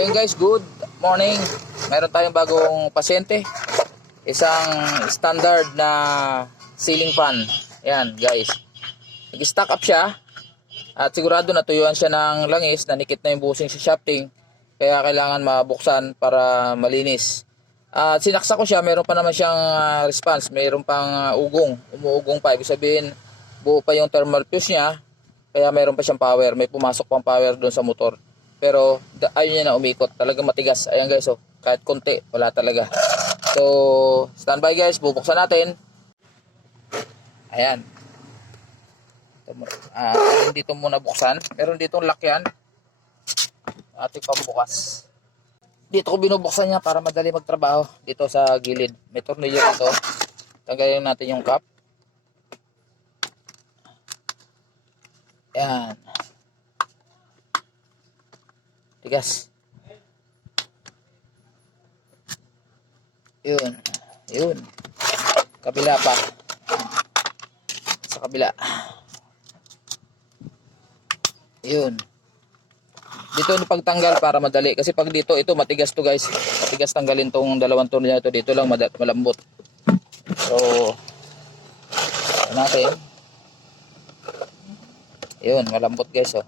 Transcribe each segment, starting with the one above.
Ayun guys, good morning. Meron tayong bagong pasyente. Isang standard na ceiling fan. Ayan guys. Nag-stack up siya. At sigurado natuyuan siya ng langis. Nanikit na yung bushing sa shafting. Kaya kailangan mabuksan para malinis. At sinaksa ko siya. Meron pa naman siyang response. Meron pang ugong. Umuugong pa. Ibig sabihin buo pa yung thermal fuse niya. Kaya meron pa siyang power. May pumasok pang power doon sa motor. Pero ayun niya na umikot. Talagang matigas. Ayan guys, oh. Kahit konti, wala talaga. So, standby guys. Bubuksan natin. Ayan. Dito muna buksan. Meron ditong lock yan. Ating pambukas. Dito ko binubuksan niya para madali magtrabaho. Dito sa gilid. May tornilyo dito. Tanggalin natin yung cap. Ayan. Tigas. Yun. Yun. Kabila pa. Sa kabila. Yun. Dito yung pagtanggal para madali. Kasi pag dito, ito matigas to guys. Matigas tanggalin tong dalawang tornilyo ito. Dito lang malambot. So, natin. Yun, malambot guys, oh.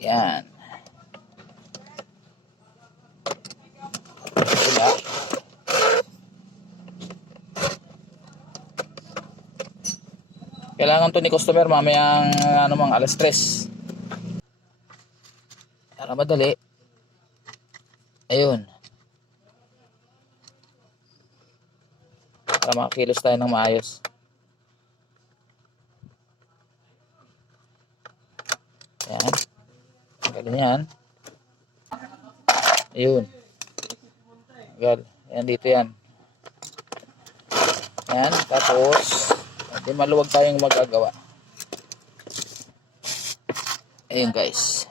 Yan. Wala. Kailangan to ni customer mamayang mga alas 3. Para madali. Ayun. Para makakilos tayo ng maayos. Yan. Tanggalin yan. Ayun. Tanggal. Yan dito yan. Yan. Tapos, hindi maluwag tayong magagawa. Ayun guys.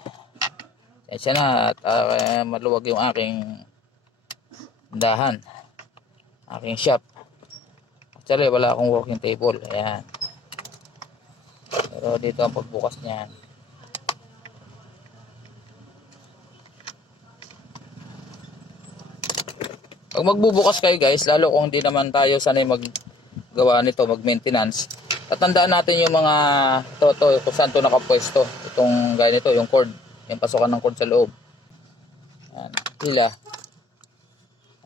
Yan siya na. At maluwag yung aking dahan. Aking shop. Actually, wala akong working table. Ayan. Pero dito ang pagbukas niyan. Pag magbubukas kayo guys, lalo kung hindi naman tayo sanay maggawa nito, mag-maintenance, tatandaan natin yung mga kung saan to nakapwesto. Itong ganito, yung cord, yung pasokan ng cord sa loob. Ayan, hila.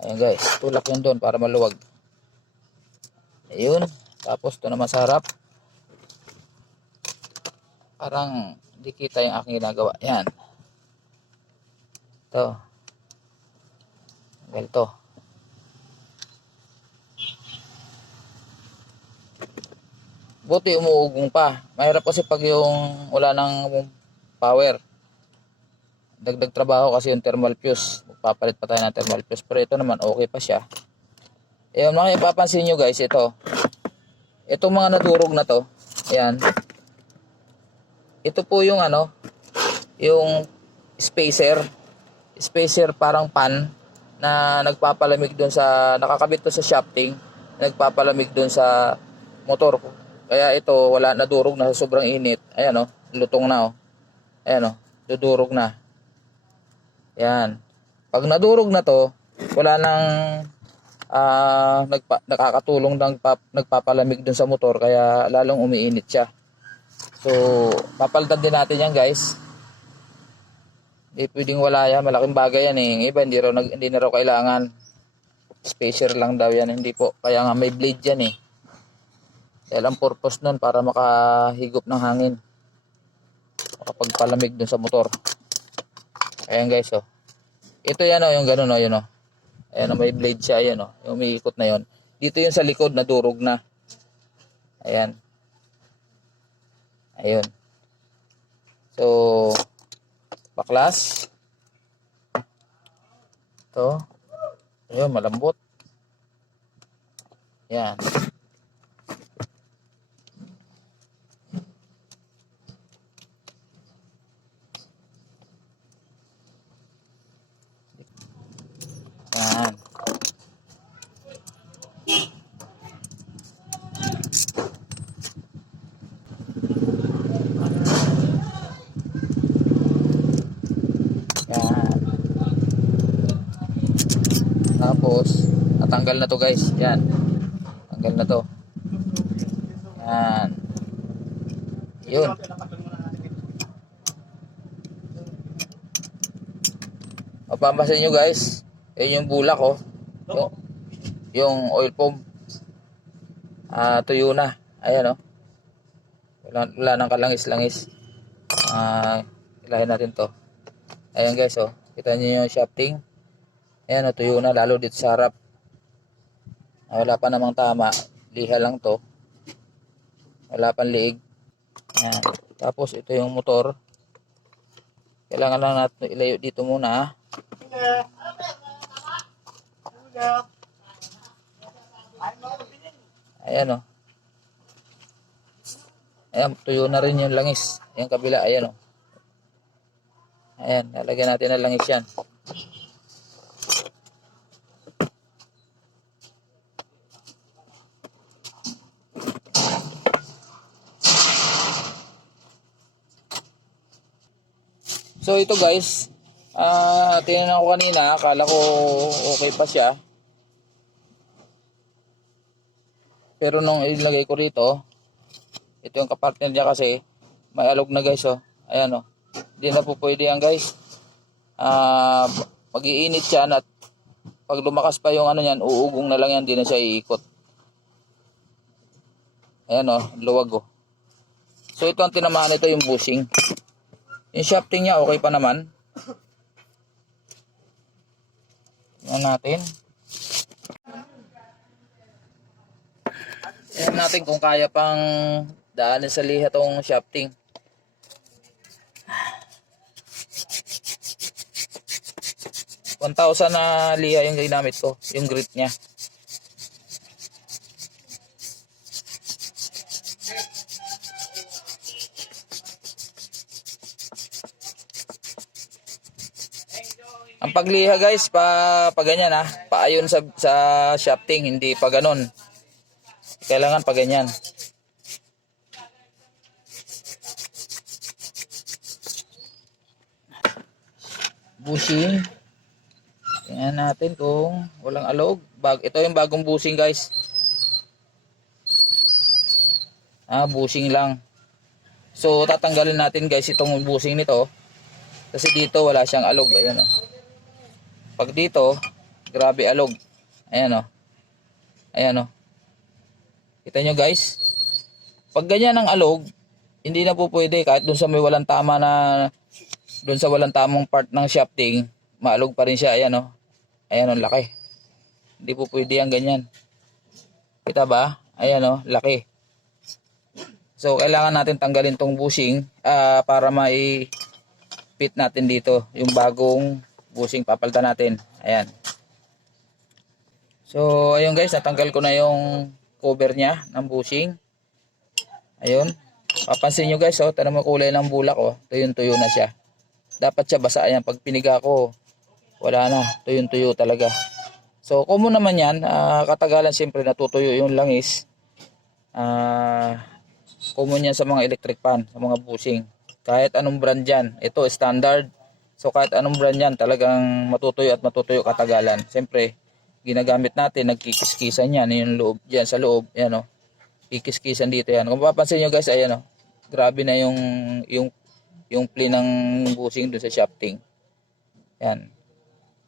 Ayan guys, tulak yun doon para maluwag. Ayun, tapos ito naman sa harap. Parang hindi kita yung aking ginagawa. Ayan. Ito. Ganito. Buti umuugong pa. Mahirap kasi pag yung wala ng power. Dagdag trabaho kasi yung thermal fuse. Magpapalit pa tayo ng thermal fuse. Pero ito naman okay pa siya. Ayun, mga ipapansin nyo guys, ito. Itong mga nadurog na to. Ayan. Ito po yung yung spacer. Spacer parang pan na nagpapalamig doon sa, nakakabit to sa shafting. Nagpapalamig doon sa motor ko. Kaya ito, wala, nadurog na sa sobrang init. Ayan o, lutong na o. Ayan o, dudurog na. Ayan. Pag nadurog na to, wala nang nakakatulong ng nagpapalamig dun sa motor. Kaya lalong umiinit siya. So, papalitan din natin yan guys. Hindi pwedeng wala yan. Malaking bagay yan eh. Yung iba, hindi na raw kailangan. Spacer lang daw yan. Hindi po. Kaya nga may blade yan eh. Dahil ang purpose nun para makahigop ng hangin. Makapagpalamig dun sa motor. Ayan guys, oh. Ito yan, oh, yung ganun, oh, yun, oh. Ayan, oh, may blade siya, ayan, oh. Yung umiikot na yun. Dito yung sa likod, nadurog na. Ayan. Ayun. So, baklas. Ito. Ayun, malambot. Ayan. Yan. Tapos, natanggal na to guys. Yan. Tanggal na to. Yan. Yun. Mapapansin nyo guys, yun yung bulak oh. Yung oil pump. Tuyo na. Ayan oh. Wala nang kalangis-langis. Ilahin natin to. Ayan guys oh. Kita nyo yung shafting. Ayan oh, tuyo na lalo dito sa harap. Wala pa namang tama. Liha lang to. Wala pang liig. Ayan. Tapos ito yung motor. Kailangan lang natin ilayo dito muna. Ayan o. Ayan, tuyo na rin yung langis. Ayan kabila, ayan o. Ayan, lalagyan natin ng langis yan. So ito guys, tinanong ko kanina, akala ko okay pa siya. Pero nung ilagay ko rito, ito yung kapartner niya kasi, may alog na guys oh. Ayan oh. Hindi na po pwede yan guys. Mag-iinit siya at pag lumakas pa yung ano yan, uugong na lang yan, hindi na siya iikot. Ayan oh, luwag oh. So ito ang tinamaan nito, yung bushing. Yung shafting niya okay pa naman. Tingnan natin. Tingnan natin kung kaya pang daanin sa liha tong shafting. $1,000 na liha yung ginamit ko, yung grit niya. Ang pagliha guys, pa ganyan ha, paayon sa shafting, hindi pa ganon. Kailangan pa ganyan. Bushing. Tingnan natin kung walang alog. Ito yung bagong bushing guys. Bushing lang. So tatanggalin natin guys itong bushing nito. Kasi dito wala siyang alog, ayan oh. Pag dito, grabe alog. Ayan o. Ayan o. Kita nyo guys. Pag ganyan ang alog, hindi na po pwede. Kahit dun sa may walang tama na, dun sa walang tamang part ng shafting, maalog pa rin siya. Ayan o. Ayan o, laki. Hindi po pwede ang ganyan. Kita ba? Ayan o, laki. So, kailangan natin tanggalin tong bushing para mai-fit natin dito. Yung bagong bushing papalitan natin. Ayan. So, ayun guys, natanggal ko na yung cover niya ng bushing. Ayun. Papansin nyo guys, oh, tanong mo kulay ng bulak, oh. Tuyong-tuyo na siya. Dapat siya basa. Ayan, pag piniga ko, wala na. Tuyong-tuyo talaga. So, common naman yan. Katagalan siyempre natutuyo yung langis. Common yan sa mga electric fan, sa mga bushing. Kahit anong brand yan. Ito, standard. So kahit anong brand yan, talagang matutuyo at matutuyo katagalan. Siyempre, ginagamit natin, nagkikiskisan yan, yung loob, yan sa loob, yan o. Kikiskisan dito yan. Kung mapapansin nyo guys, ayan o. Grabe na yung play ng bushing dun sa shafting. Yan.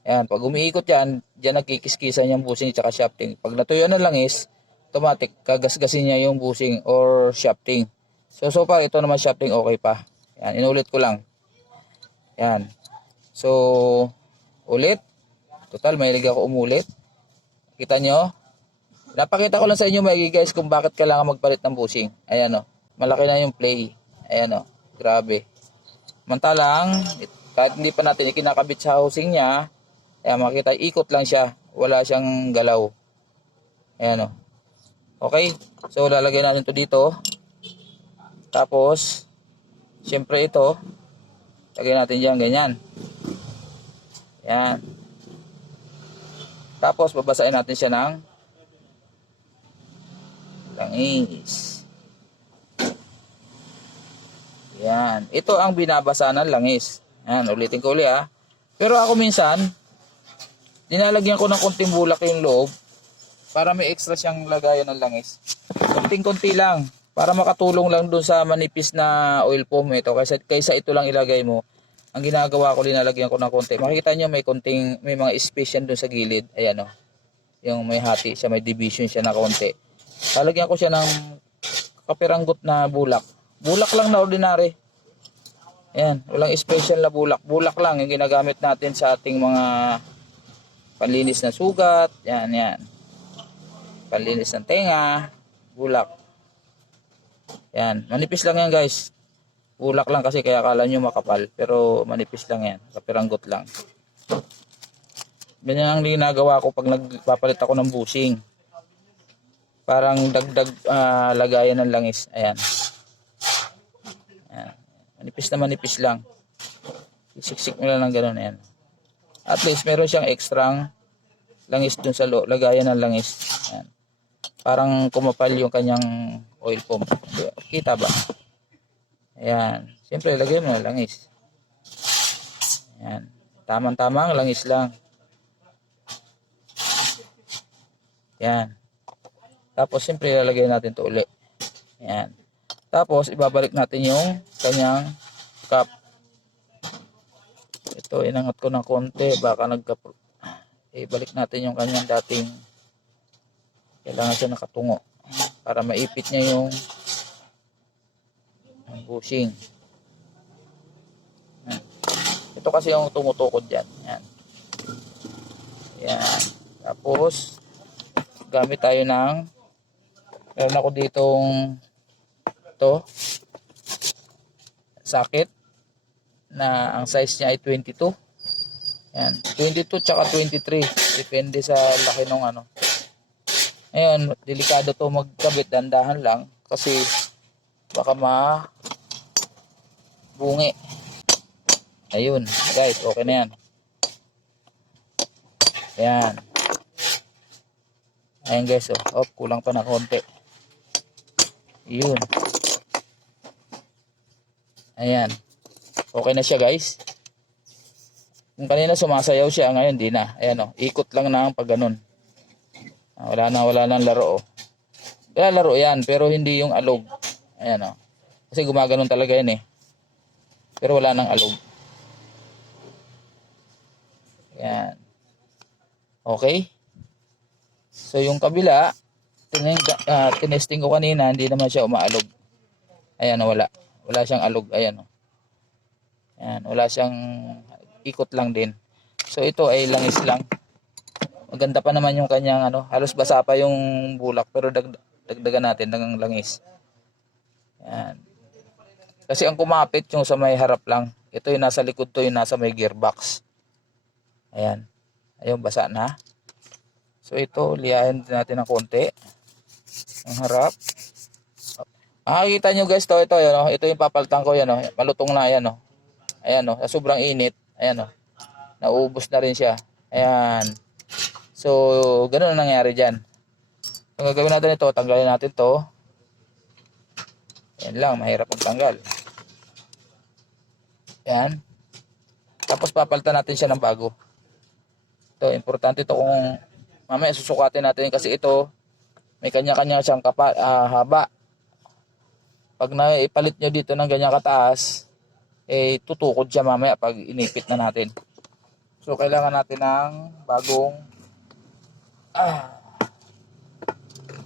Yan, pag umiikot yan, dyan nagkikiskisan yung bushing at shafting. Pag natuyo ng langis, automatic, kagasgasin niya yung bushing or shafting. So far, ito naman shafting okay pa. Yan, inulit ko lang. Yan. So, ulit. Total, mahilig ako umulit. Kita nyo? Napakita ko lang sa inyo guys kung bakit kailangan magpalit ng bushing. Ayan o. Malaki na yung play. Ayan o. Grabe. Mantalang, kahit hindi pa natin ikinakabit sa housing niya, ayan, makita, ikot lang siya. Wala siyang galaw. Ayan o. Okay. So, lalagay natin to dito. Tapos, syempre ito, lagay natin dyan, ganyan. Yan. Tapos, babasahin natin siya ng langis. Yan. Ito ang binabasa ng langis. Yan, ulitin ko ulit ha. Pero ako minsan, Dinalagyan ko ng konting bulak yung loob para may extra siyang lagayan ng langis. Konting-konti lang para makatulong lang dun sa manipis na oil foam ito. Kaysa ito lang ilagay mo. Ang ginagawa ko, linalagyan ko ng konti. Makikita nyo may mga space yan dun sa gilid. Ayan o. Yung may hati siya, may division siya na konti. Lalagyan ko siya ng kapiranggot na bulak. Bulak lang na ordinary. Ayan, walang special na bulak. Bulak lang yung ginagamit natin sa ating mga panlinis na sugat. Yan, yan. Panlinis ng tenga. Bulak. Yan, manipis lang yan guys. Bulak lang kasi kaya akala nyo makapal. Pero manipis lang yan. Kapiranggot lang. Ganyan ang ginagawa ko pag nagpapalit ako ng bushing. Parang dagdag lagayan ng langis. Ayan. Ayan. Manipis na manipis lang. Isiksik mo lang ng ganun. Ayan. At least meron siyang ekstrang langis dun sa lagayan ng langis. Ayan. Parang kumapal yung kanyang oil foam. Kita ba? Ayan. Siyempre lagay mo ng langis. Ayan. Tamang-tamang langis lang. Ayan. Tapos siyempre ilalagay natin ito uli. Ayan. Tapos ibabalik natin yung kanyang cup. Ito inangat ko ng konti. Baka ibalik natin yung kanyang dating. Kailangan siya nakatungo. Para maipit niya yung bushing. Ayan. Ito kasi yung tumutukod dyan. Ayan. Ayan. Tapos gamit tayo ng meron ako ditong ito sakit na ang size niya ay 22. Yan, 22 tsaka 23 depende sa laki ng ano. Ngayon, delikado to magkabit, dandahan lang kasi baka bungi. Ayun guys, okay na yan. Yan. Ayan guys, oh, kulang pa na konti. Yun. Ayan. Okay na siya guys. Kung kanina sumasayaw siya, ngayon di na. Ayan o, ikot lang na pag ganun. Wala na laro o. Wala laro yan, pero hindi yung alog. Ayan o. Kasi gumaganon talaga yan eh. Pero wala nang alog. Ayan. Okay. So yung kabila, tinesting ko kanina, hindi naman siya umaalog. Ayan o, wala. Wala siyang alog. Ayan o. Ayan, wala siyang ikot lang din. So ito ay langis lang. Maganda pa naman yung kanyang ano, halos basa pa yung bulak pero dagdagan natin ng langis. Ayan. Kasi ang kumapit yung sa may harap lang. Ito yung nasa likod, to yung nasa may gearbox. Ayan. Ayun, basa na. So ito, liyahin natin ng konti. Ang harap. Makikita nyo guys, ito, yan, oh. Ito yung papaltan ko, yan, oh. Malutong na, yan, oh. Ayan, oh. Sa sobrang init, ayan, oh. Naubos na rin siya. Ayan. So, ganun ang nangyari dyan. Ang gagawin natin ito, tanggalin natin to. Ayan lang, mahirap magtanggal. Ayan. Tapos papalitan natin siya ng bago. Ito, importante ito kung mamaya susukatin natin kasi ito may kanya-kanya siyang haba. Pag naipalit nyo dito ng ganyan kataas, eh tutukod siya mamaya pag inipit na natin. So kailangan natin ng bagong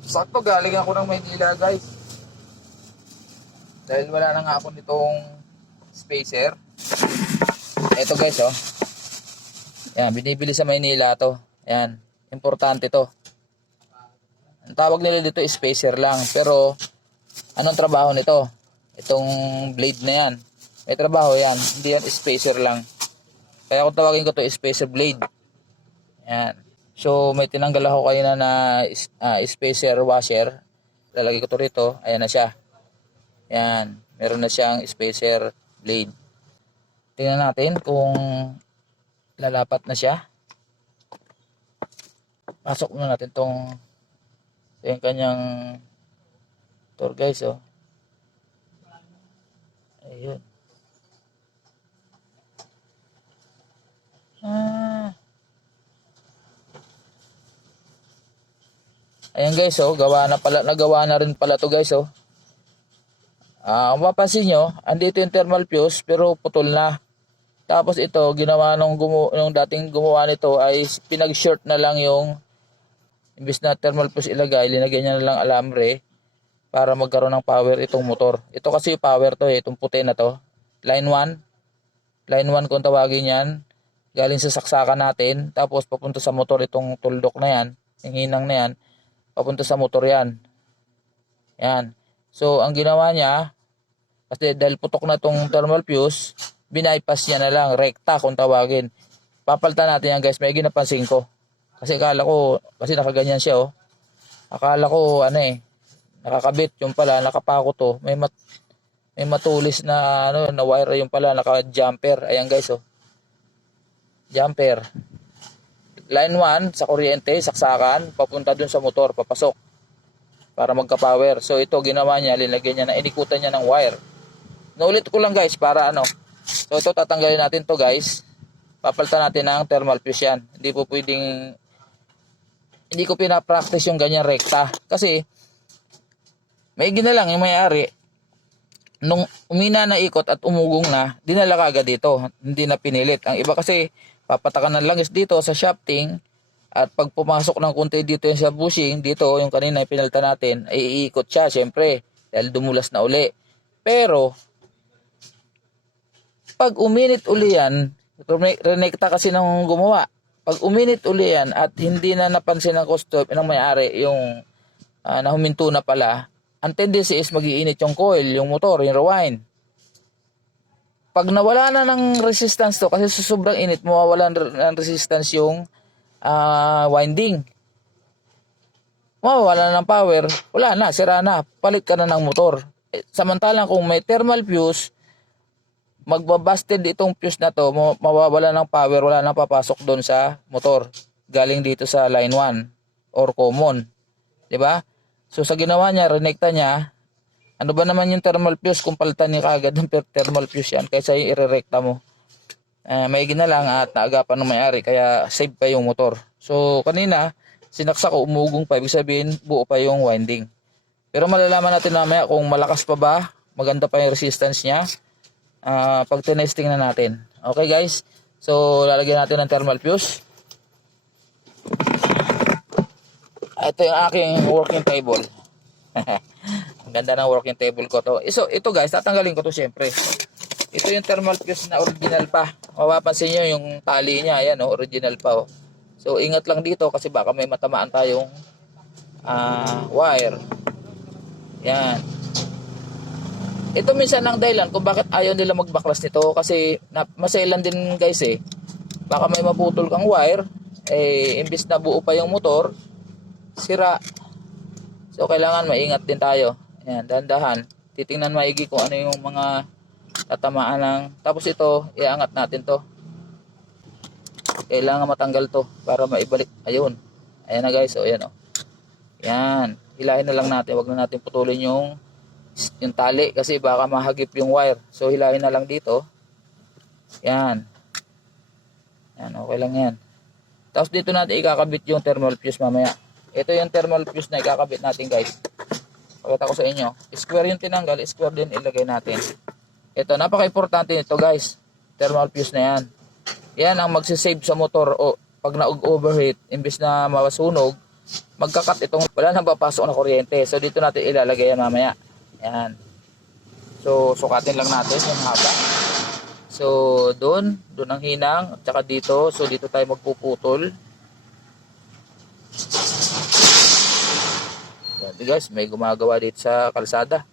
sakto galing ako ng Maynila guys. Dahil wala na nga ako nitong spacer. Ito guys oh. Yan, binibili sa Maynila to. Yan, importante to. Ang tawag nila dito spacer lang. Pero anong trabaho nito? Itong blade na yan. May trabaho yan. Hindi yan spacer lang. Kaya kung tawagin ko to spacer blade. Yan. So may tinanggal ako kayo na spacer washer. Lalagay ko to rito. Ayan na siya. Yan. Meron na siyang spacer blade. Tingnan natin kung lalapat na siya. Pasok na natin tong yung kanyang tour guys oh. Ayun. Ayan guys, oh, nagawa na rin pala to guys, oh. Kung mapapansin nyo, andito yung thermal fuse pero putol na. Tapos ito, ginawa nung dating gumawa nito ay pinag-short na lang yung, imbis na thermal fuse ilagay, linagyan niya na lang alambre para magkaroon ng power itong motor. Ito kasi power to itong puti na to. Line 1. Line 1 kung tawagin yan. Galing sa saksakan natin. Tapos papunta sa motor itong tuldok na yan. Yung hinang na yan. Papunta sa motor yan. Yan. So, ang ginawa niya, kasi dahil putok na itong thermal fuse, bypass niya na lang. Rekta kung tawagin. Papalitan natin yan guys. May ginapansin ko. Kasi akala ko, kasi nakaganyan siya oh. Akala ko nakakabit. Yung pala, nakapako to. May matulis na, na wire. Yung pala, naka-jumper. Ayan guys oh. Jumper. Line 1 sa kuryente, saksakan, papunta dun sa motor, papasok para magka-power. So ito ginawa niya, linagyan niya na, inikutan niya ng wire. Naulit ko lang guys para So ito tatanggalin natin to guys. Papalitan natin ng thermal fuse yan. Hindi ko pinapractice yung ganyan rekta. Kasi may ginalang yung may-ari. Nung umina na ikot at umugong na, dinala kagad dito. Hindi na pinilit. Ang iba kasi papatakan ng langis dito sa shafting at pag pumasok ng konti dito yung sa bushing, dito yung kanina yung pinalitan natin, ay iikot siya syempre dahil dumulas na uli. Pero pag uminit uli yan, renekta kasi nang gumawa. Pag uminit uli yan at hindi na napansin ng customer ng may-ari yung nahuminto na pala, ang tendency is mag-iinit yung coil, yung motor, yung rewind. Pag nawala na ng resistance to, kasi sa sobrang init, mawawala ng resistance yung winding. Mawawala na ng power, wala na, sira na, palit ka na ng motor. Samantalang kung may thermal fuse, magbabasted itong fuse na to, mawawala ng power, wala nang papasok doon sa motor. Galing dito sa line 1 or common. 'Di ba? So sa ginawa niya, renekta niya, ano ba naman yung thermal fuse kung palitan niya kaagad ng thermal fuse yan kaysa yung irerekta mo. May ginalang at naagapan ng may-ari kaya save pa yung motor. So kanina, sinaksak ko umugong pa, ibig sabihin buo pa yung winding. Pero malalaman natin mamaya kung malakas pa ba, maganda pa yung resistance niya pag tinesting na natin. Okay guys, so lalagyan natin ng thermal fuse. Ito yung aking working table. Ang ganda ng working table ko to. So ito guys, tatanggalin ko to syempre. Ito yung thermal fuse na original pa. Mapapansin nyo yung tali niya, ayan original pa oh. So ingat lang dito kasi baka may matamaan tayong wire. Yan. Ito minsan ang dahilan kung bakit ayaw nila magbaklas nito kasi masailan din guys eh. Baka may maputol kang wire, imbis na buo pa yung motor, sira. So kailangan maingat din tayo. Ayan, dahan-dahan. Titingnan maigi kung ano yung mga tatamaan ng. Tapos ito, iangat natin to. Kailangan matanggal to para maibalik. Ayun. Ayan na guys, ayan oh. Yan. Hilahin na lang natin, wag na natin putulin yung tali kasi baka mahagip yung wire. So hilahin na lang dito. Yan. Yan, okay lang yan. Tapos dito natin ikakabit yung thermal fuse mamaya. Ito yung thermal fuse na ikakabit natin guys. Pakita ko sa inyo. Square yung tinanggal, square din ilagay natin. Ito, napaka-importante nito guys. Thermal fuse na yan. Yan ang magsisave sa motor o pag na-overheat, imbis na masunog, magkakat itong wala nang papasok na kuryente. So dito natin ilalagay yan mamaya. Yan. So sukatin lang natin yung haba. So doon ang hinang at saka dito. So dito tayo magpuputol. Yan guys, may gumagawa dito sa kalsada.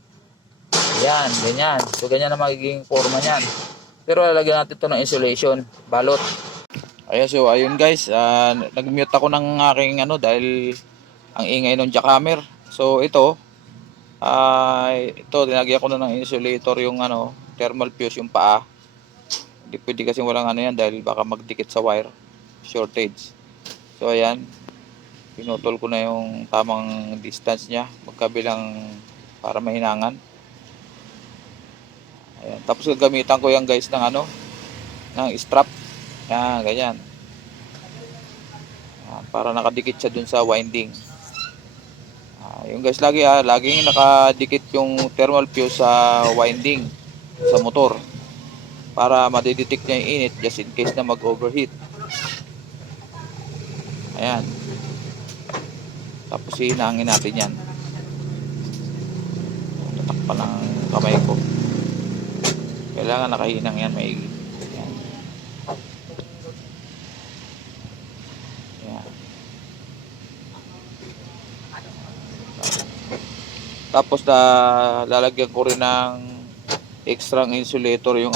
Yan, ganyan. So ganyan na magiging forma niyan. Pero lalagyan natin ito ng insulation, balot. Ayan, so ayun guys, nag-mute ako ng aking dahil ang ingay ng jackhammer. So ito dinagyan ko na ng insulator yung thermal fuse yung paa. Hindi pwede kasi walang yan dahil baka magdikit sa wire, shortage. So ayan, pinutol ko na yung tamang distance niya magkabilang para mahinangan. Ayan. Tapos gagamitan ko yan guys ng strap. Yan, ganyan. Yan, para nakadikit siya dun sa winding. Ayun guys, laging nakadikit yung thermal fuse sa winding sa motor para madidetect niya yung init just in case na mag-overheat. Ayan. Tapos hinangin natin yan. Tatakpan ng kamay ko. Kailangan nakahinang yan maigi. Ayan. Ayan. Tapos lalagyan ko rin ng extra insulator yung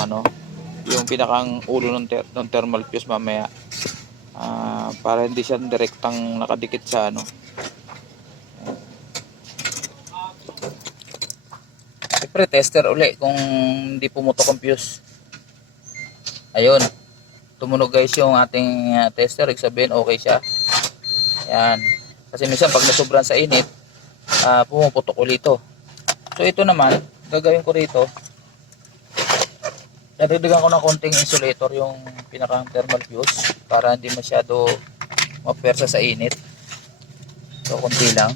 yung pinakang ulo ng thermal fuse mamaya. Para hindi siya direktang nakadikit sa Siyempre tester uli kung hindi pumutok ang fuse. Ayun. Tumunog guys yung ating tester. Ibig sabihin okay siya. Ayan. Kasi minsan pag nasobran sa init, pumuputok ulit ito. So ito naman, gagawin ko rito. Dadagdagan ko ng konting insulator yung pinakang thermal fuse para hindi masyado mapersa sa init. So konti lang.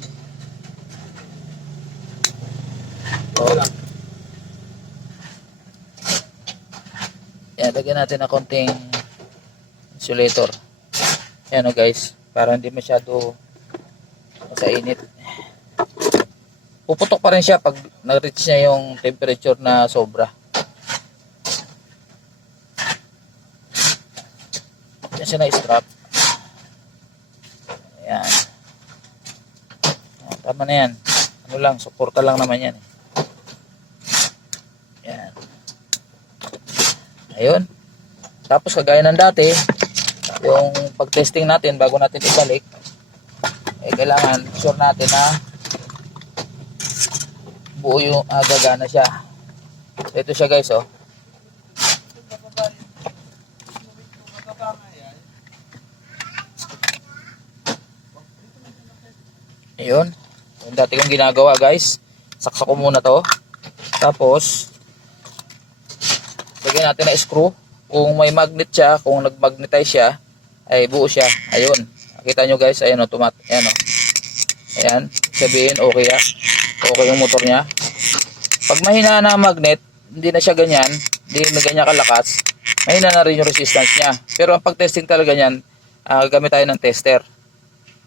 So, yan, lagyan natin ng konting insulator. Yan guys, para hindi masyado sa init. Puputok pa rin siya pag na-reach niya yung temperature na sobra. Yan siya na-strap. Ayan. Tama na yan. Ano lang, suporta lang naman yan. Ayan. Ayun. Tapos kagaya ng dati, yung pag-testing natin bago natin ibalik, kailangan sure natin na buo yung gagana siya. Ito siya guys, oh. Ayun. Yung dati kong ginagawa guys, saksak ko muna to. Tapos lagyan natin na screw. Kung may magnet siya, kung nag-magnetize siya, ay buo siya. Ayun. Nakita nyo guys, ayun o, ayan o. Ayan. Sabihin, okay ya. Okay yung motor niya. Pag mahina na magnet, hindi na siya ganyan, hindi na ganyan kalakas, mahina na rin yung resistance niya. Pero ang pag-testing talaga niyan, gamit tayo ng tester.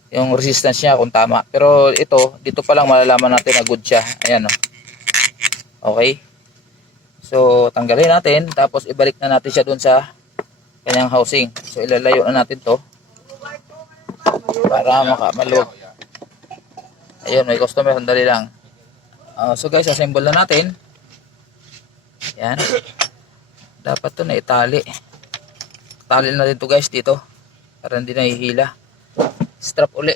Yung resistance niya kung tama. Pero ito, dito pa lang malalaman natin na good siya. Ayan o. Okay. So, tanggalin natin. Tapos, ibalik na natin siya dun sa kanyang housing. So, ilalayo na natin to para maluwag. Ayun, may customer. Sandali lang. So, guys, assemble na natin. Yan. Dapat to na itali. Tali na din to guys dito. Para hindi nahihila. Strap uli.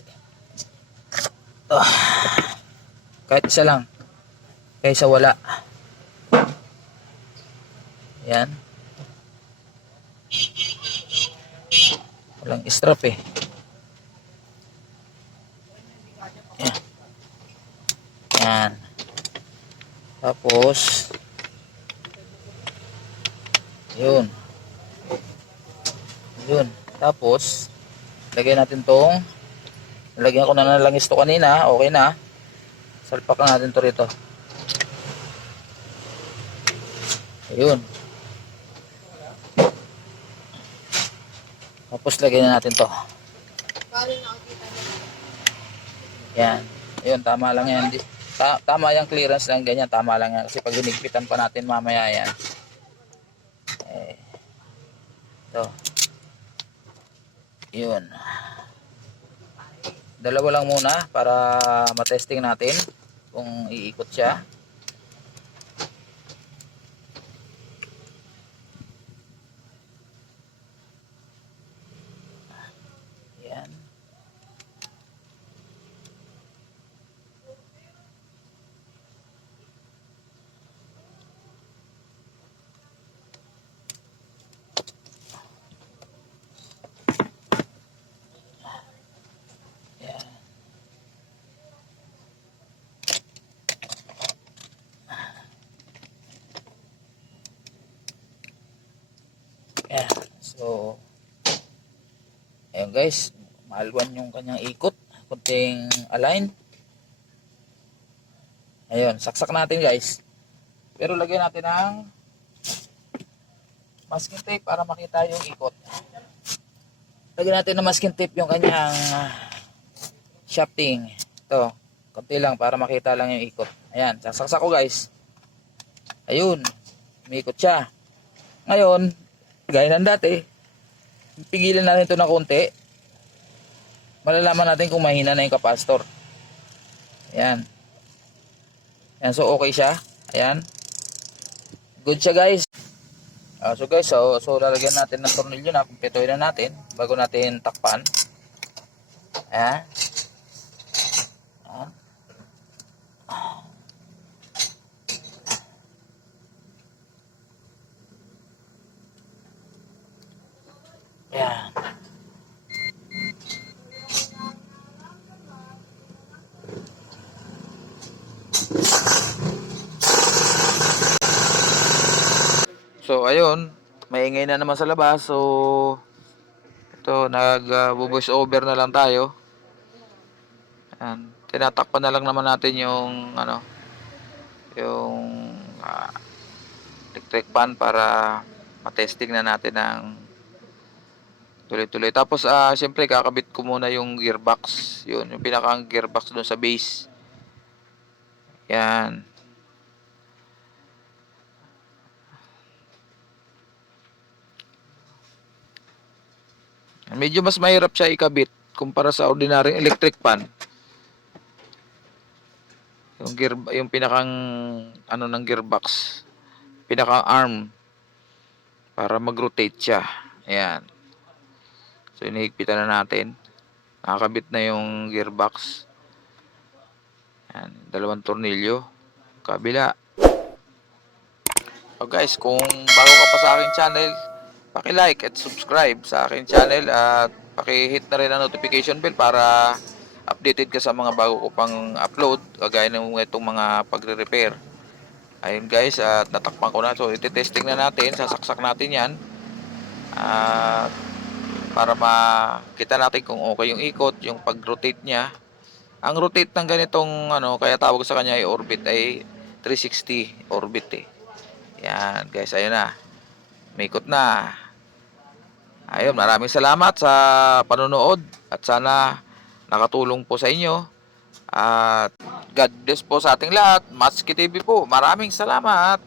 Kahit isa lang. Kaysa wala. Yan. Walang strap eh. Yan. Yan. Tapos yun. Yun. Tapos lagyan natin tong, lagyan ko na ng langis to kanina. Okay na. Salpak natin to rito. Ayun. Tapos lagyan na natin to. Yan. Ayun, tama lang yan. Tama yung clearance lang, ganyan. Tama lang yan. Kasi pag hinigpitan pa natin mamaya yan. Ito. Yun. Dalawa lang muna para matesting natin kung iikot siya. Yan. Yan. So, ayun guys, maalwan yung kanyang ikot, kunting align. Ayun, saksak natin guys. Pero lagyan natin ng masking tape para makita yung ikot. Lagyan natin ng masking tape yung kanyang shafting. Ito, konti lang para makita lang yung ikot. Ayan, sasaksak ko guys. Ayun, umiikot siya. Ngayon, gaya ng dati, pigilan natin ito ng konti. Malalaman natin kung mahina na yung capacitor. Ayan. Ayan, so okay siya. Ayan. Good siya guys. So guys, so lalagyan natin ng tornilyo na, kumpletuhin na natin bago natin takpan. Ayan. Ayan. Ayan. So ayun, maingay na naman sa labas. So ito, nag-voice over na lang tayo. Ayan. Tinatakpan na lang naman natin yung yung electric fan para matesting na natin ng tuloy-tuloy. Tapos syempre kakabit ko muna yung gearbox. Yun, yung pinakang gearbox doon sa base. Yan. Medyo mas mahirap siya ikabit kumpara sa ordinary electric fan. Yung pinakang ng gearbox, pinakang arm para mag-rotate siya. Ayan. So inihigpitan na natin. Nakakabit na yung gearbox. Ayan, dalawang tornilyo. Kabila. So guys, kung bago ka pa sa aking channel, paki-like at subscribe sa aking channel at paki-hit na rin ang notification bell para updated ka sa mga bago ko pang upload, kagaya ng itong mga pagre-repair. Ayun guys, at natakpan ko na. So iti-testing na natin, sasaksak natin yan para makita natin kung okay yung ikot, yung pag-rotate niya. Ang rotate ng ganitong kaya tawag sa kanya ay orbit, ay 360 orbit eh. Yan guys, ayun na. May ikot na. Ayun, maraming salamat sa panonood at sana nakatulong po sa inyo. At God bless po sa ating lahat. Matsuki TV po. Maraming salamat.